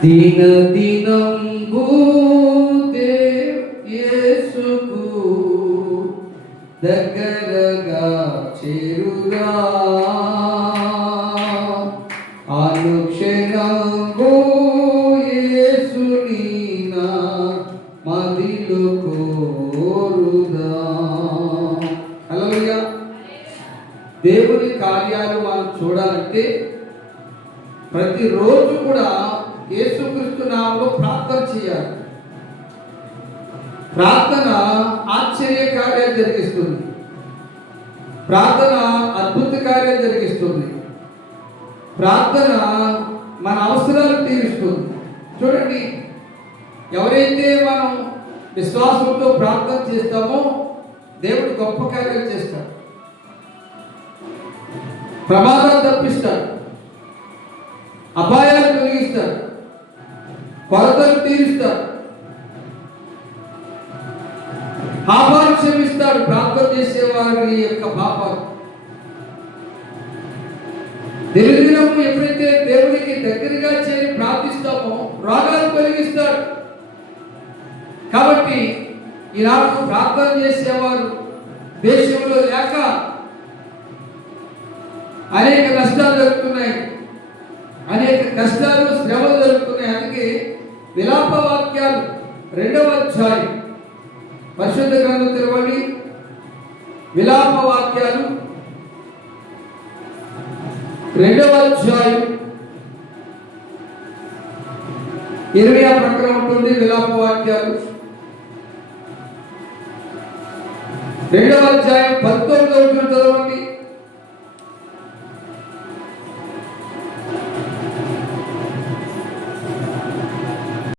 దిన దినం భూతే యేసుకు దగ్గరగా చేరుగా అనుక్షణం యేసుని నా మదిలో కోరుదా దేవుని కార్యాలు మనం చూడాలంటే ప్రతిరోజు కూడా యేసుక్రీస్తు నామంలో ప్రార్థన చేయాలి. ప్రార్థన ఆశ్చర్య కార్యాలు జరిగిస్తుంది. ప్రార్థన అద్భుత కార్యం జరిగిస్తుంది. ప్రార్థన మన అవసరాలు తీరుస్తుంది. చూడండి ఎవరైతే మనం విశ్వాసంతో ప్రార్థన చేస్తామో దేవుడు గొప్ప కార్యాలు చేస్తాడు. ప్రమాదాలు తప్పిస్తాడు అపాయాలు కలిగిస్తాడు కొరతలు తీరుస్తాడు పాపాలు క్షమిస్తాడు ప్రార్థన చేసేవారి యొక్క పాపాలు. దినదినము ఎప్పుడైతే దేవునికి దగ్గరగా చేరి ప్రార్థిస్తామో రోగాలు కలిగిస్తాడు కాబట్టి ఈనాడు ప్రార్థన చేసేవారు దేశంలో లేక అనేక నష్టాలు జరుగుతున్నాయి. అనేక కష్టాలు శ్రమలు జరుగుతున్నాయి. అందుకే విలాప వాక్యాలు రెండవ అధ్యాయం. పరిశుద్ధ గ్రంథం తెరవండి. విలాప వాక్యాలు రెండవ అధ్యాయం. ఇరవై ప్రక్కన ఉంటుంది విలాప వాక్యాలు రెండవ అధ్యాయం పంతొమ్మిది